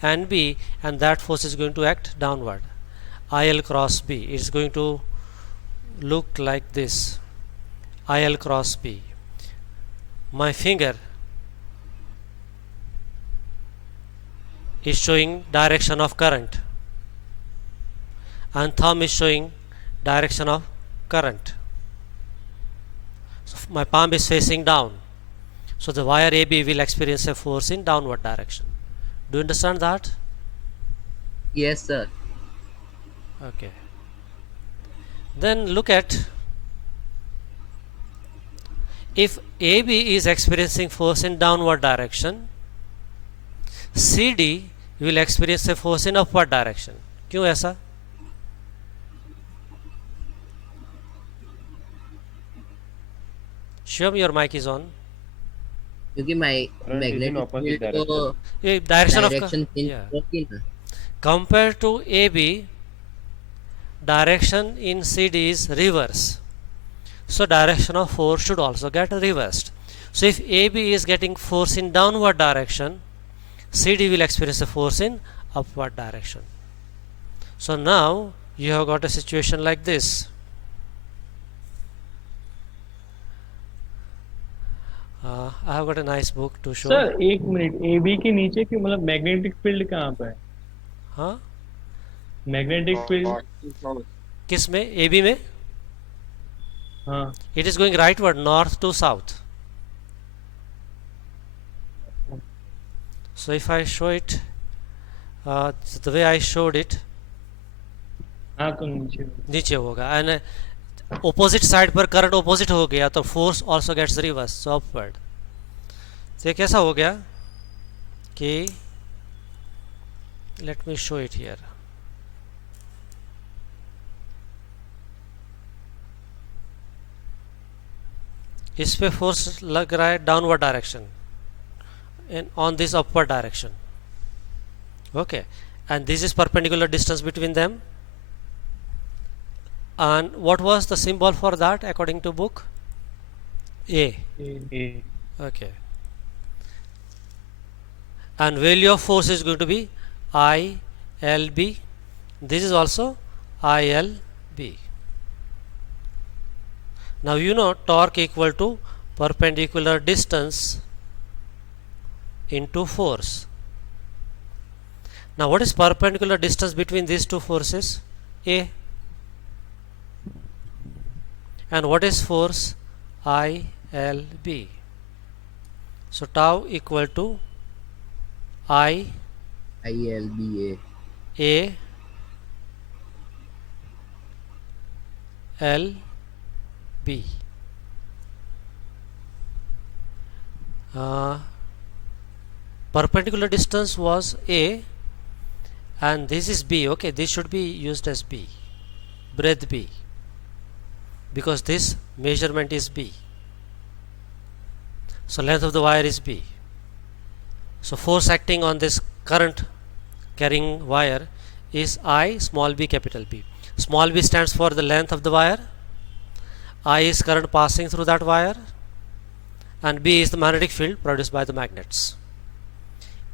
and B, and that force is going to act downward. IL cross B. It is going to look like this. IL cross B. My finger is showing direction of current, and thumb is showing direction of current. So my palm is facing down, so the wire AB will experience a force in downward direction. Do you understand that? Yes sir. Okay. Then look at, if AB is experiencing force in downward direction, CD will experience a force in upward direction. क्यों ऐसा? Shivam, your mic is on. क्योंकि Current is in magnetic opposite field तो ये direction of direction change yeah. होगी ना। Compared to AB, direction in CD is reverse. So direction of force should also get reversed. So if AB is getting force in downward direction, CD will experience a force in upward direction. So now you have got a situation like this. I have got a nice book to show. Sir एक minute, AB के नीचे की मतलब magnetic field कहाँ पे है? हाँ, magnetic field किस में? AB में? हाँ It is going rightward, north to south. So if I show it the way I showed it, हाँ तो नीचे नीचे होगा, and opposite side पर करंट opposite हो गया तो force also gets reverse, so upward. तो ये कैसा हो गया कि, let me show it here. इस पे फोर्स लग रहा है downward direction and on this upward direction. Okay, and this is perpendicular distance between them. And what was the symbol for that according to book? A. A. Okay, and value of force is going to be ILB. This is also ILB. Now you know torque equal to perpendicular distance into force. Now what is perpendicular distance between these two forces? A. And what is force? ILB. So tau equal to I ILBA. A L B. Perpendicular distance was A and this is B. Okay, this should be used as B, breadth B, because this measurement is B. So length of the wire is B. So force acting on this current carrying wire is I small b capital B. Small b stands for the length of the wire, I is current passing through that wire, and B is the magnetic field produced by the magnets.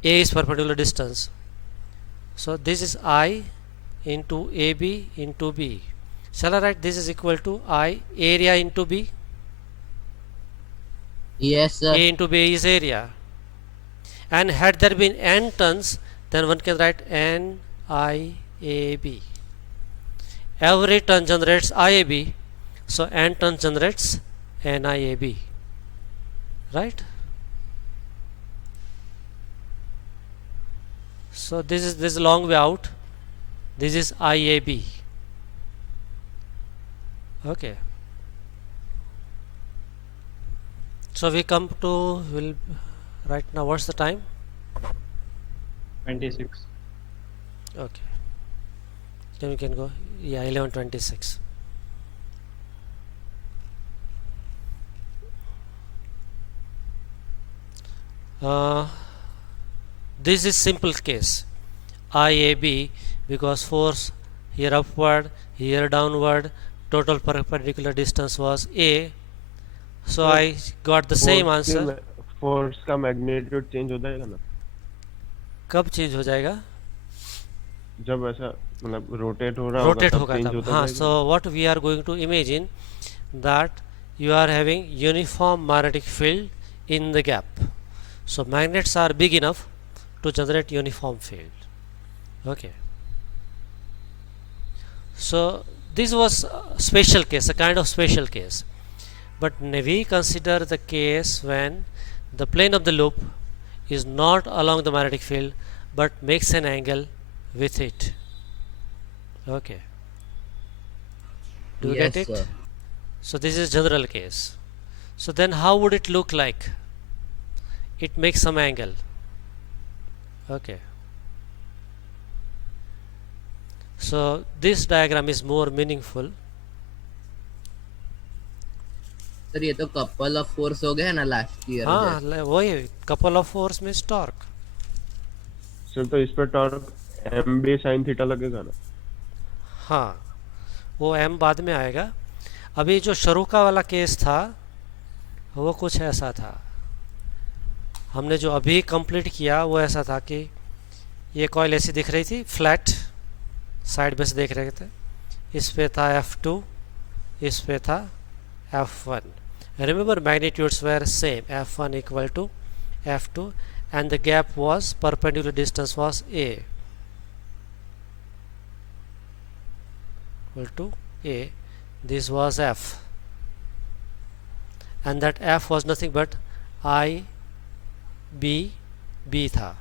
A is perpendicular distance. So this is I into AB into B. Shall I write this is equal to I area into B? Yes, sir. A into B is area. And had there been n turns, then one can write NIAB. Every turn generates IAB, so n turns generates NIAB. Right? So this is a long way out. This is IAB. Okay. So we come to right now. What's the time? 26. Okay. Then we can go. Yeah, 11:26. This is simple case IAB, because force here upward, here downward, total perpendicular distance was A. So I got the same answer. Force का magnitude change हो जाएगा ना कब change हो जाएगा? जब ऐसा मतलब रोटेट हो रहा रोटेट होगा होगा तब चेंज तब. होता हाँ. जाएगा. So what we are going to imagine that you are having uniform magnetic field in the gap. So magnets are big enough to generate uniform field. Okay. So this was a special case, a kind of special case. But we consider the case when the plane of the loop is not along the magnetic field but makes an angle with it. Okay. Do you Yes, get it? sir. So this is general case. So then how would it look like? It makes some angle. Okay. So this diagram is more meaningful. Sir ये तो couple of force हो गया ना last year. हाँ वही couple of force means torque. Sir तो इस पे torque M B sine theta लगेगा ना. हाँ वो m बाद में आएगा. अभी जो शुरू का वाला केस था वो कुछ ऐसा था. हमने जो अभी कंप्लीट किया वो ऐसा था कि ये कॉइल ऐसी दिख रही थी फ्लैट, साइड में से देख रहे थे. इस पे था F2, इस पे था F1. Remember magnitudes were same, F1 equal to F2, and the gap was perpendicular distance was A equal to A. This was F, and that F was nothing but I B B था.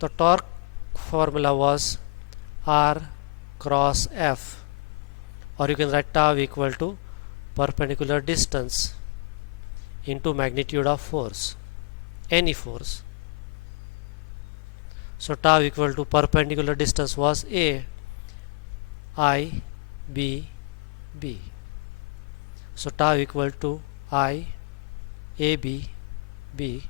तो torque formula was R cross F, or you can write tau equal to perpendicular distance into magnitude of force, any force. So tau equal to perpendicular distance was A I B B. So tau equal to I A B B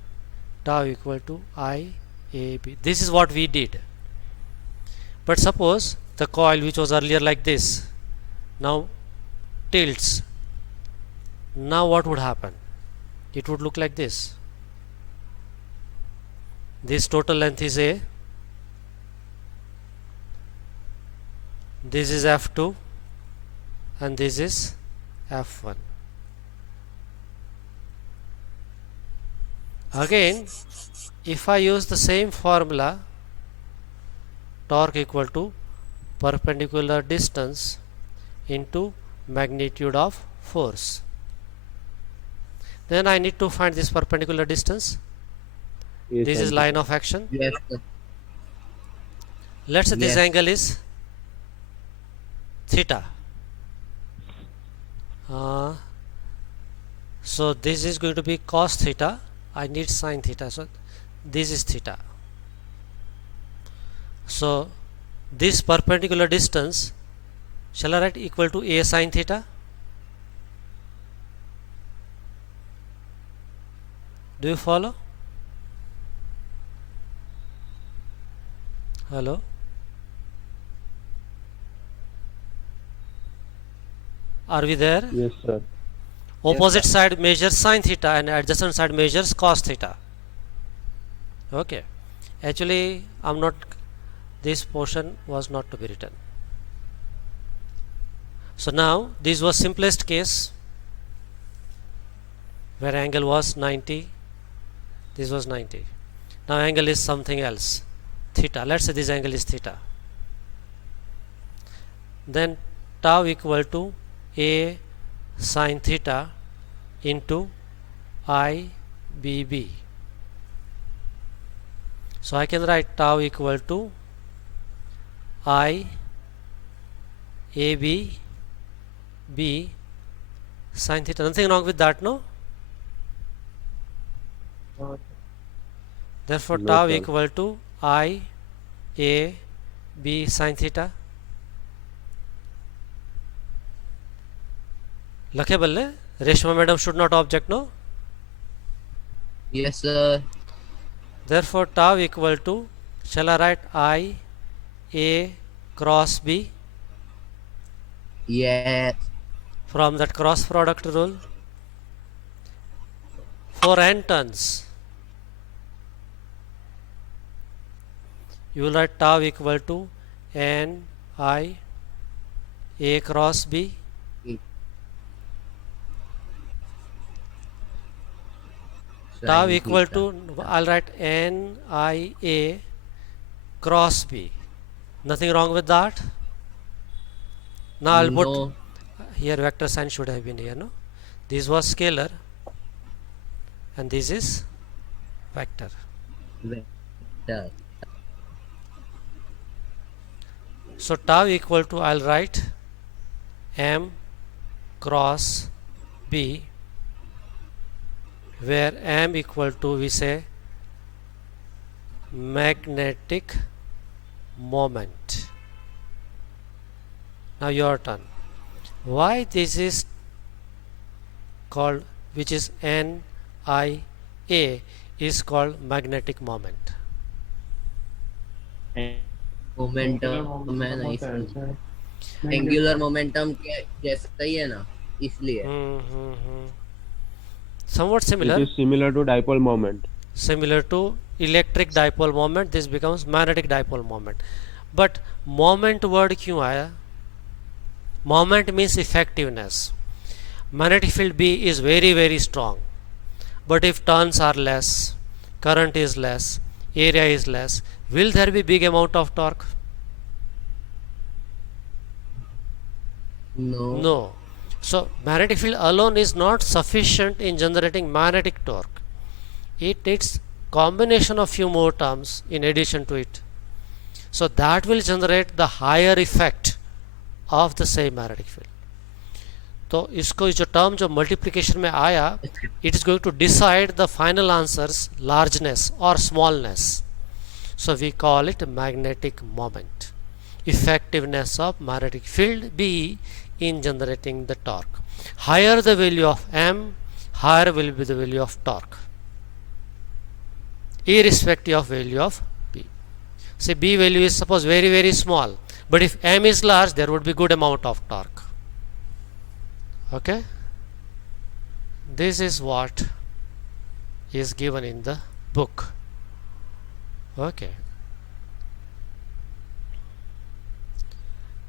tau equal to I A B. This is what we did. But suppose the coil which was earlier like this now tilts. Now what would happen? It would look like this. This total length is A, this is F2, and this is F1. Again, if I use the same formula, torque equal to perpendicular distance into magnitude of force, then I need to find this perpendicular distance. This is line of action. Yes, sir. Let's say this Yes. angle is theta. So this is going to be cos theta. I need sin theta, so this is theta. So this perpendicular distance, shall I write equal to A sin theta? Do you follow? Hello? Are we there? Yes, sir. Opposite side measures sin theta and adjacent side measures cos theta. Okay. Actually, I'm not, this portion was not to be written. So now this was simplest case where angle was 90, this was 90. Now angle is something else, theta. Let's say this angle is theta. Then tau equal to A sin theta into I BB. So I can write tau equal to I AB B sin theta. Nothing wrong with that, no? Therefore No, tau sir. equal to I A B sin theta. लखे बल्ले Reshma madam should not object, no? Yes, sir. Therefore tau equal to, shall I write I A cross B Yes. from that cross product rule? For n turns, you will write tau equal to n I A cross B. Tau Sin equal theta. to, I'll write n I A cross B. Nothing wrong with that. Now I'll put No. here vector sign should have been here, no? This was scalar and this is vector. Vector. So tau equal to, I'll write m cross b, where m equal to, we say, magnetic moment. Now your turn. Why this is called, which is NIA, is called magnetic moment? Momentum मैं नहीं समझ angular momentum के जैसा ही है ना इसलिए Somewhat similar. It is similar to dipole moment. Similar to electric dipole moment, this becomes magnetic dipole moment. But moment word क्यों आया? Moment means effectiveness. Magnetic field B is very very strong, but if turns are less, current is less, area is less, will there be big amount of torque? No. No. So magnetic field alone is not sufficient in generating magnetic torque. It needs combination of few more terms in addition to it. So that will generate the higher effect of the same magnetic field. तो इसको जो term जो multiplication में आया, it is going to decide the final answer's largeness or smallness. So we call it magnetic moment. Effectiveness of magnetic field B in generating the torque. Higher the value of M, higher will be the value of torque, irrespective of value of B. Say B value is suppose very small, but if M is large, there would be good amount of torque. Okay, this is what is given in the book. Okay,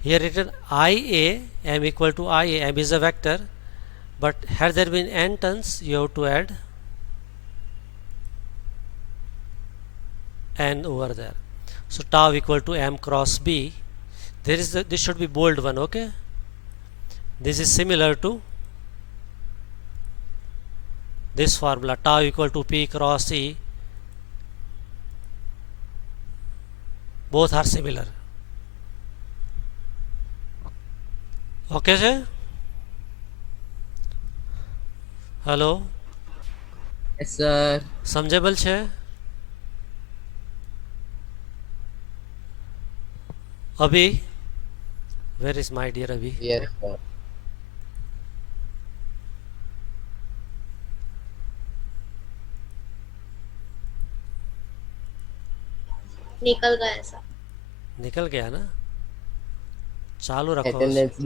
here written IA, M equal to IA, M is a vector, but had there been n turns, you have to add n over there. So tau equal to M cross B. There is this should be bold one. Okay, this is similar to this formula, tau equal to P cross E. Both are similar. Okay sir? Hello? Yes sir. समझेबल છે? Abhi? Where is my dear Abhi? Yes sir. निकल गया ऐसा। निकल गया ना? चालू रखो attendance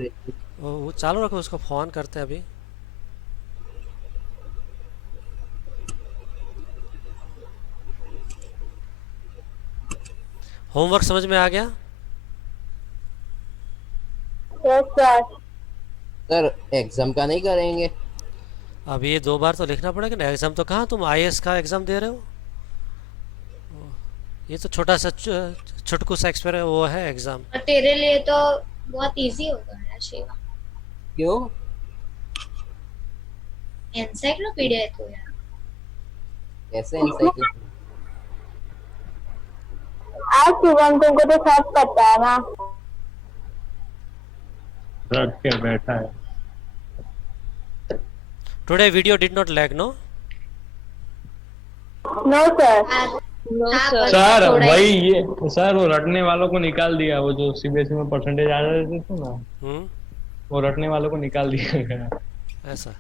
वो चालू रखो, उसको फोन करते हैं अभी। होमवर्क समझ में आ गया? Yes sir. सर एग्जाम का नहीं करेंगे? अब ये 2 बार तो लिखना पड़ेगा ना। एग्जाम तो कहाँ तुम आईएएस का एग्जाम दे रहे हो? ये तो छोटा सा छुटकू सा एक्सपेरिमेंट वो है एग्जाम। और तेरे लिए तो बहुत इजी होगा यार शिवा। क्यों? एनसाइक्लोपीडिया है तो यार। कैसे एनसाइक्लोपीडिया? आज शिवम तुमको तो सब पता है ना। रख के बैठा है। Today video did not lag no? No sir. Sir वही ये सर वो रटने वालों को निकाल दिया, वो जो सीबीएसई में परसेंटेज आ रहे थे ना, वो रटने वालों को निकाल दिया गया। ऐसा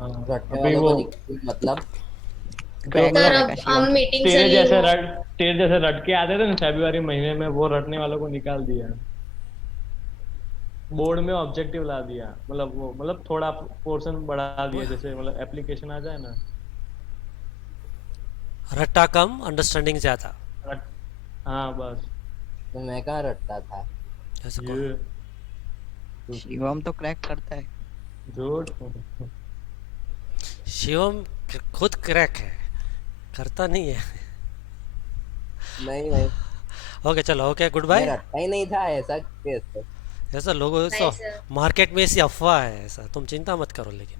हाँ, रटने अभी वालों वो को मतलब सर अब हम मीटिंग से तेरे जैसे रट के आते थे ना फरवरी महीने में, वो रटने वालों को निकाल दिया। बोर्ड में ऑब्जेक्टिव ला दिया, मतलब वो मतलब थोड़ा पोर्शन बढ़ा दिया, जैसे मतलब एप्लीकेशन आ जाए ना। रट्टा कम अंडरस्टैंडिंग ज्यादा। हाँ बस। तो मैं कहाँ रटता था? ऐसा ये शिवम तो क्रैक करता है। झूठ। शिवम खुद क्रैक है, करता नहीं है। नहीं ओके चलो, ओके गुड मैं बाय। रटता ही नहीं था, ऐसा कैसे? ऐसा लोगों Bye, तो sir. मार्केट में ऐसी अफवाह है, ऐसा तुम चिंता मत करो। लेकिन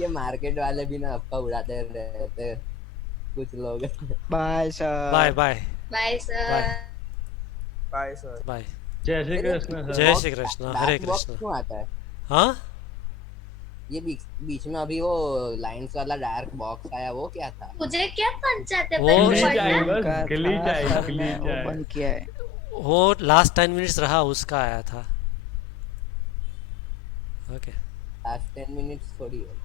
ये मार्केट वाले भी ना अफवाह उड़ाते रहते हैं कुछ लोग। Bye sir. Bye bye bye sir. Bye sir. Bye. जय श्री कृष्ण सर। जय श्री कृष्ण, हरे Dark box कृष्ण। क्यों आता है? हाँ ये बीच में अभी वो लाइंस वाला डार्क बॉक्स आया, वो क्या था? मुझे क्या पंचायत है वो पहले ग्लिच पढ़ना। आई बस, का ग्लिच था, आई, सर ने ग्लिच वो आई। बंद किया है। वो लास्ट 10 मिनट्स रहा, उसका आया था। ओके लास्ट 10 मिनट्स थोड़ी है।